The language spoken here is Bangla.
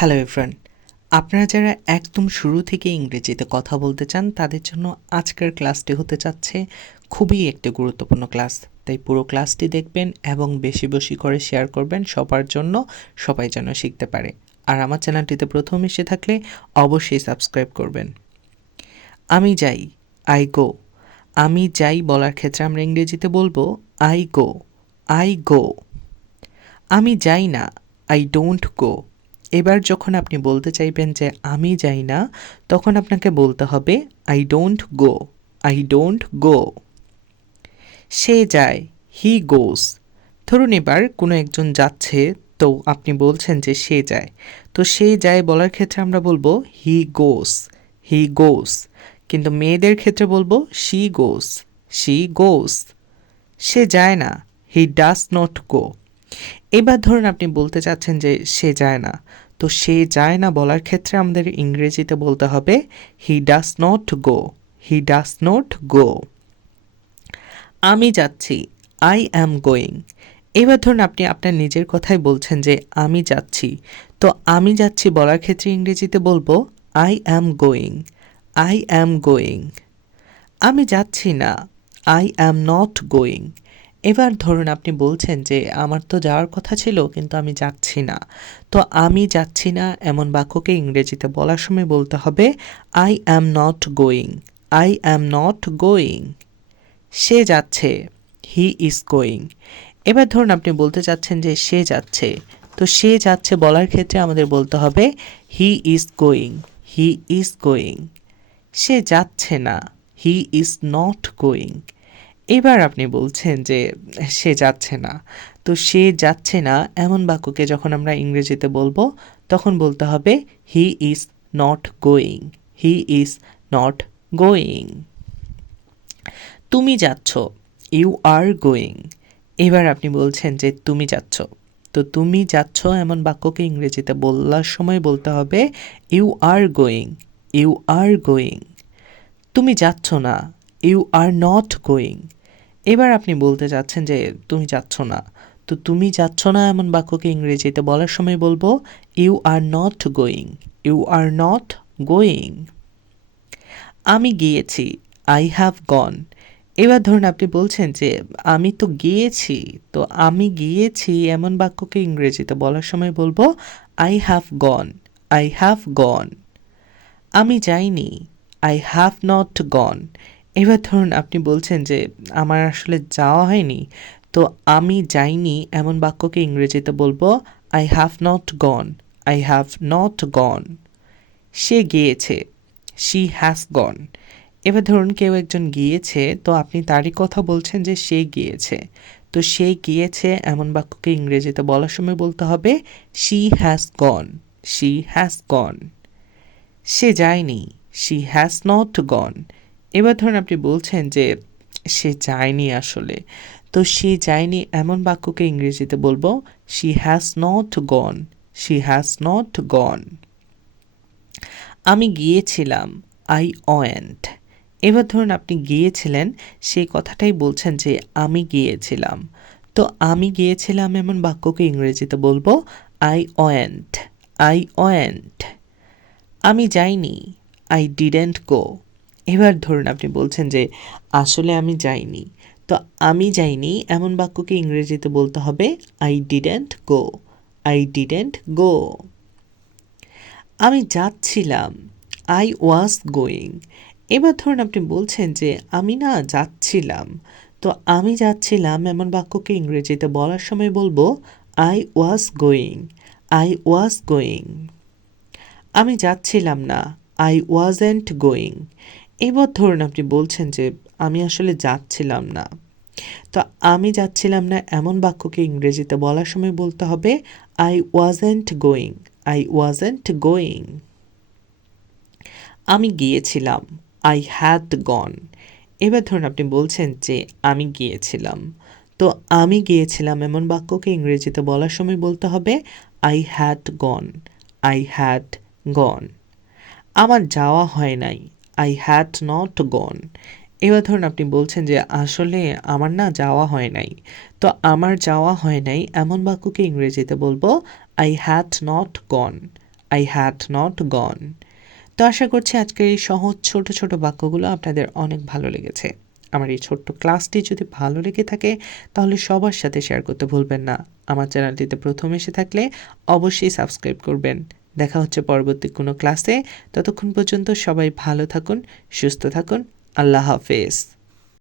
হ্যালো এভরিওয়ান, আপনারা যারা একদম শুরু থেকে ইংরেজিতে কথা বলতে চান তাদের জন্য আজকের ক্লাসটি হতে যাচ্ছে খুবই একটি গুরুত্বপূর্ণ ক্লাস। তাই পুরো ক্লাসটি দেখবেন এবং বেশি বেশি করে শেয়ার করবেন সবার জন্য, সবাই যেন শিখতে পারে। আর আমার চ্যানেলটিতে প্রথম এসে থাকলে অবশ্যই সাবস্ক্রাইব করবেন। আমি যাই, আই গো। আমি যাই বলার ক্ষেত্রে আমরা ইংরেজিতে বলবো আই গো, আই গো। আমি যাই না, আই ডোন্ট গো। এবার যখন আপনি বলতে চাইবেন যে আমি যাই না, তখন আপনাকে বলতে হবে I don't go, I don't go. সে যায়, হি গোস। ধরুন এবার কোনো একজন যাচ্ছে, তো আপনি বলছেন যে সে যায়, তো সে যায় বলার ক্ষেত্রে আমরা বলবো হি গোস, হি গোস। কিন্তু মেয়েদের ক্ষেত্রে বলবো শি গোস, শি গোস। সে যায় না, হি ডাজ নট গো। এবার ধরুন আপনি বলতে চাচ্ছেন যে সে যায় না, তো সে যায় না বলার ক্ষেত্রে আমাদের ইংরেজিতে বলতে হবে he does not go, he does not go. আমি যাচ্ছি, আই অ্যাম গোয়িং। এবার ধরুন আপনি আপনার নিজের কথাই বলছেন যে আমি যাচ্ছি, তো আমি যাচ্ছি বলার ক্ষেত্রে ইংরেজিতে বলবো I am going, I am going. আমি যাচ্ছি না, আই অ্যাম নট গোয়িং। এবার ধরুন আপনি বলছেন যে আমার তো যাওয়ার কথা ছিল কিন্তু আমি যাচ্ছি না, তো আমি যাচ্ছি না এমন বাক্যকে ইংরেজিতে বলার সময় বলতে হবে I am not going, I am not going. সে যাচ্ছে, হি ইজ গোয়িং। এবার ধরুন আপনি বলতে চাচ্ছেন যে সে যাচ্ছে, তো সে যাচ্ছে বলার ক্ষেত্রে আমাদের বলতে হবে he is going, he is going. সে যাচ্ছে না, হি ইজ নট গোয়িং। এবার আপনি বলছেন যে সে যাচ্ছে না, তো সে যাচ্ছে না এমন বাক্যকে যখন আমরা ইংরেজিতে বলবো তখন বলতে হবে he is not going, he is not going. তুমি যাচ্ছ, ইউ আর গোয়িং। এবার আপনি বলছেন যে তুমি যাচ্ছ, তো তুমি যাচ্ছ এমন বাক্যকে ইংরেজিতে বলার সময় বলতে হবে you are going, you are going. তুমি যাচ্ছ না, ইউ আর নট গোয়িং। এবার আপনি বলতে চাচ্ছেন যে তুমি যাচ্ছ না, তো তুমি যাচ্ছ না এমন বাক্যকে ইংরেজিতে বলার সময় বলবো you are not going, you are not going. আমি গিয়েছি, আই হ্যাভ গন। এবার ধরুন আপনি বলছেন যে আমি তো গিয়েছি, তো আমি গিয়েছি এমন বাক্যকে ইংরেজিতে বলার সময় বলবো I have gone, I have gone. আমি যাইনি, আই হ্যাভ নট গন। এবার ধরুন আপনি বলছেন যে আমার আসলে যাওয়া হয়নি, তো আমি যাইনি এমন বাক্যকে ইংরেজিতে বলবো I have not gone, I have not gone. সে গিয়েছে, শি হ্যাজ গন। এবার ধরুন কেউ একজন গিয়েছে, তো আপনি তারই কথা বলছেন যে সে গিয়েছে, তো সে গিয়েছে এমন বাক্যকে ইংরেজিতে বলার সময় বলতে হবে she has gone, she has gone. সে যায়নি, শি হ্যাজ নট গন। এবার ধরুন আপনি বলছেন যে সে যায়নি আসলে, তো সে যায়নি এমন বাক্যকে ইংরেজিতে বলবো she has not gone, she has not গন। আমি গিয়েছিলাম, আই ওয়েন্ট। এবার ধরুন আপনি গিয়েছিলেন, সেই কথাটাই বলছেন যে আমি গিয়েছিলাম, তো আমি গিয়েছিলাম এমন বাক্যকে ইংরেজিতে বলবো আই ওয়েন্ট, আই ওয়েন্ট। আমি যাইনি, আই ডিডেন্ট গো। এবার ধরুন আপনি বলছেন যে আসলে আমি যাইনি, তো আমি যাইনি এমন বাক্যকে ইংরেজিতে বলতে হবে I didn't go, I didn't go. আমি যাচ্ছিলাম, আই ওয়াজ গোয়িং। এবার ধরুন আপনি বলছেন যে আমি না যাচ্ছিলাম, তো আমি যাচ্ছিলাম এমন বাক্যকে ইংরেজিতে বলার সময় বলবো I was going, I was going. আমি যাচ্ছিলাম না, আই ওয়াজেন্ট গোয়িং। এবার ধরুন আপনি বলছেন যে আমি আসলে যাচ্ছিলাম না, তো আমি যাচ্ছিলাম না এমন বাক্যকে ইংরেজিতে বলার সময় বলতে হবে I wasn't going, I wasn't going. আমি গিয়েছিলাম, আই হ্যাড গন। এবার ধরুন আপনি বলছেন যে আমি গিয়েছিলাম, তো আমি গিয়েছিলাম এমন বাক্যকে ইংরেজিতে বলার সময় বলতে হবে I had gone, I had gone. আমার যাওয়া হয় নাই, আই হ্যাড নট গন। এবার ধরুন আপনি বলছেন যে আসলে আমার না যাওয়া হয় নাই, তো আমার যাওয়া হয় নাই এমন বাক্যকে ইংরেজিতে বলবো I had not gone, I had not gone. তো আশা করছি আজকের এই সহজ ছোট ছোট বাক্যগুলো আপনাদের অনেক ভালো লেগেছে। আমার এই ছোট্ট ক্লাসটি যদি ভালো লেগে থাকে তাহলে সবার সাথে শেয়ার করতে ভুলবেন না। আমার চ্যানেলটিতে প্রথম এসে থাকলে অবশ্যই সাবস্ক্রাইব করবেন। দেখা হচ্ছে পরবর্তী কোনো ক্লাসে। ততক্ষণ পর্যন্ত সবাই ভালো থাকুন, সুস্থ থাকুন। আল্লাহ হাফেজ।